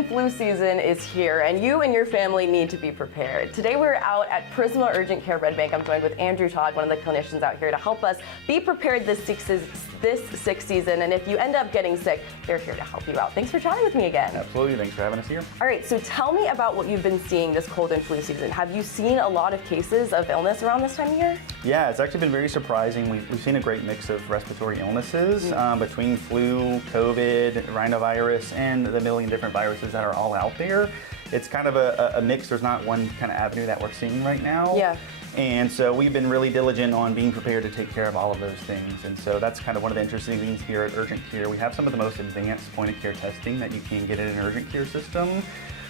and flu season is here, and you and your family need to be prepared. Today we're out at Prisma Urgent Care Red Bank. I'm joined with Andrew Todd, one of the clinicians out here, to help us be prepared this sick season. And if you end up getting sick, they're here to help you out. Thanks for chatting with me again. Absolutely. Thanks for having us here. All right, so tell me about what you've been seeing this cold and flu season. Have you seen a lot of cases of illness around this time of year? Yeah, it's actually been very surprising. We've seen a great mix of respiratory illnesses between flu, COVID, rhinovirus, and the million different viruses that are all out there. It's kind of a mix. There's not one kind of avenue that we're seeing right now. Yeah. And so we've been really diligent on being prepared to take care of all of those things. And so that's kind of one of the interesting things here at Urgent Care. We have some of the most advanced point of care testing that you can get in an urgent care system.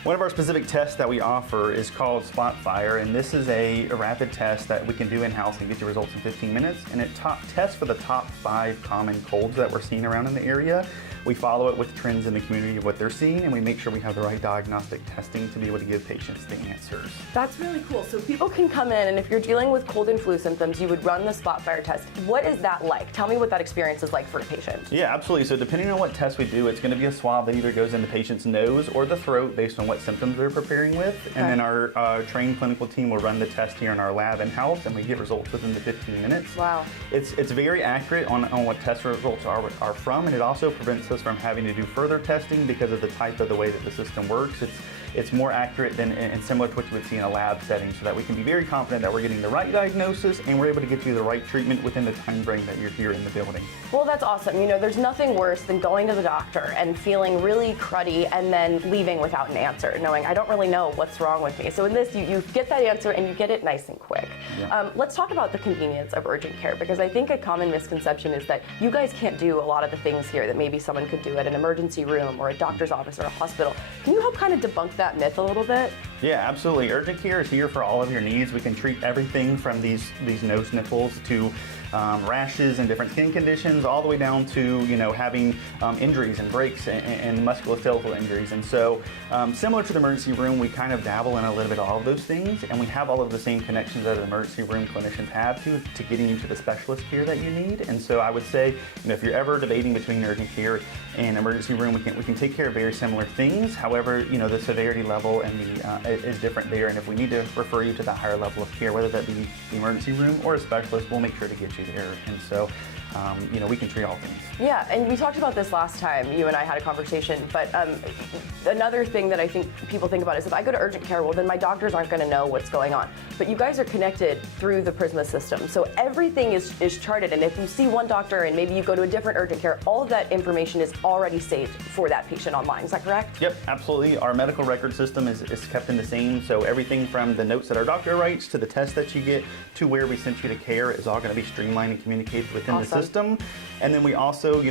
One of our specific tests that we offer is called Spotfire, and this is a rapid test that we can do in-house and get you results in 15 minutes. And it tests for the top 5 common colds that we're seeing around in the area. We follow it with trends in the community of what they're seeing, and we make sure we have the right diagnostic testing to be able to give patients the answers. That's really cool. So people can come in, and if you're dealing with cold and flu symptoms, you would run the Spotfire test. What is that like? Tell me what that experience is like for a patient. Yeah, absolutely. So depending on what test we do, it's going to be a swab that either goes in the patient's nose or the throat based on what symptoms they're preparing with. Okay. And then our trained clinical team will run the test here in our lab in-house, and we get results within the 15 minutes. Wow. It's very accurate on what test results are from, and it also prevents us from having to do further testing because of the type of the way that the system works. It's more accurate than and similar to what you would see in a lab setting, so that we can be very confident that we're getting the right diagnosis and we're able to get you the right treatment within the time frame that you're here in the building. Well, that's awesome. You know, there's nothing worse than going to the doctor and feeling really cruddy and then leaving without an answer, knowing I don't really know what's wrong with me. So in this, you get that answer and you get it nice and quick. Yeah. Let's talk about the convenience of urgent care, because I think a common misconception is that you guys can't do a lot of the things here that maybe someone could do at an emergency room or a doctor's office or a hospital. Can you help kind of debunk that myth a little bit? Yeah, absolutely. Urgent care is here for all of your needs. We can treat everything from these nose sniffles to rashes and different skin conditions, all the way down to having injuries and breaks and musculoskeletal injuries. And so similar to the emergency room, we kind of dabble in a little bit of all of those things, and we have all of the same connections that an emergency room clinicians have to getting you to the specialist care that you need. And so I would say, if you're ever debating between urgent care and emergency room, we can take care of very similar things. However, the severity level and is different there. And if we need to refer you to that higher level of care, whether that be the emergency room or a specialist, we'll make sure to get you there. And so, we can treat all things. Yeah, and we talked about this last time. You and I had a conversation, but another thing that I think people think about is if I go to urgent care, well, then my doctors aren't going to know what's going on. But you guys are connected through the Prisma system, so everything is charted. And if you see one doctor and maybe you go to a different urgent care, all of that information is already saved for that patient online. Is that correct? Yep, absolutely. Our medical record system is kept in the same, so everything from the notes that our doctor writes to the tests that you get to where we sent you to care is all going to be streamlined and communicated within the system. And then we also,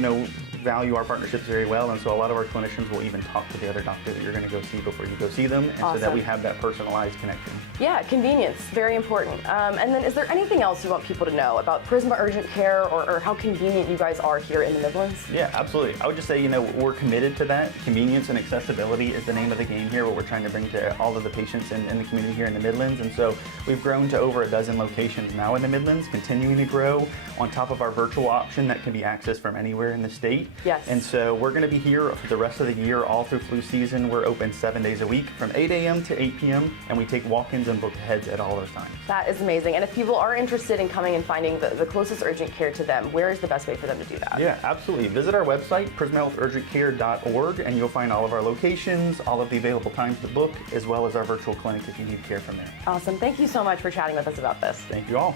value our partnerships very well, and so a lot of our clinicians will even talk to the other doctor that you're going to go see before you go see them, and so that we have that personalized connection. Yeah, convenience, very important. And then is there anything else you want people to know about Prisma Urgent Care or how convenient you guys are here in the Midlands? Yeah, absolutely. I would just say, we're committed to that. Convenience and accessibility is the name of the game here, what we're trying to bring to all of the patients in the community here in the Midlands. And so we've grown to over a dozen locations now in the Midlands, continuing to grow on top of our virtual option that can be accessed from anywhere in the state. Yes. And so we're going to be here for the rest of the year, all through flu season. We're open 7 days a week from 8 a.m. to 8 p.m. and we take walk-ins and book aheads at all those times. That is amazing. And if people are interested in coming and finding the closest urgent care to them, where is the best way for them to do that? Yeah, absolutely. Visit our website, prismahealthurgentcare.org, and you'll find all of our locations, all of the available times to book, as well as our virtual clinic if you need care from there. Awesome. Thank you so much for chatting with us about this. Thank you all.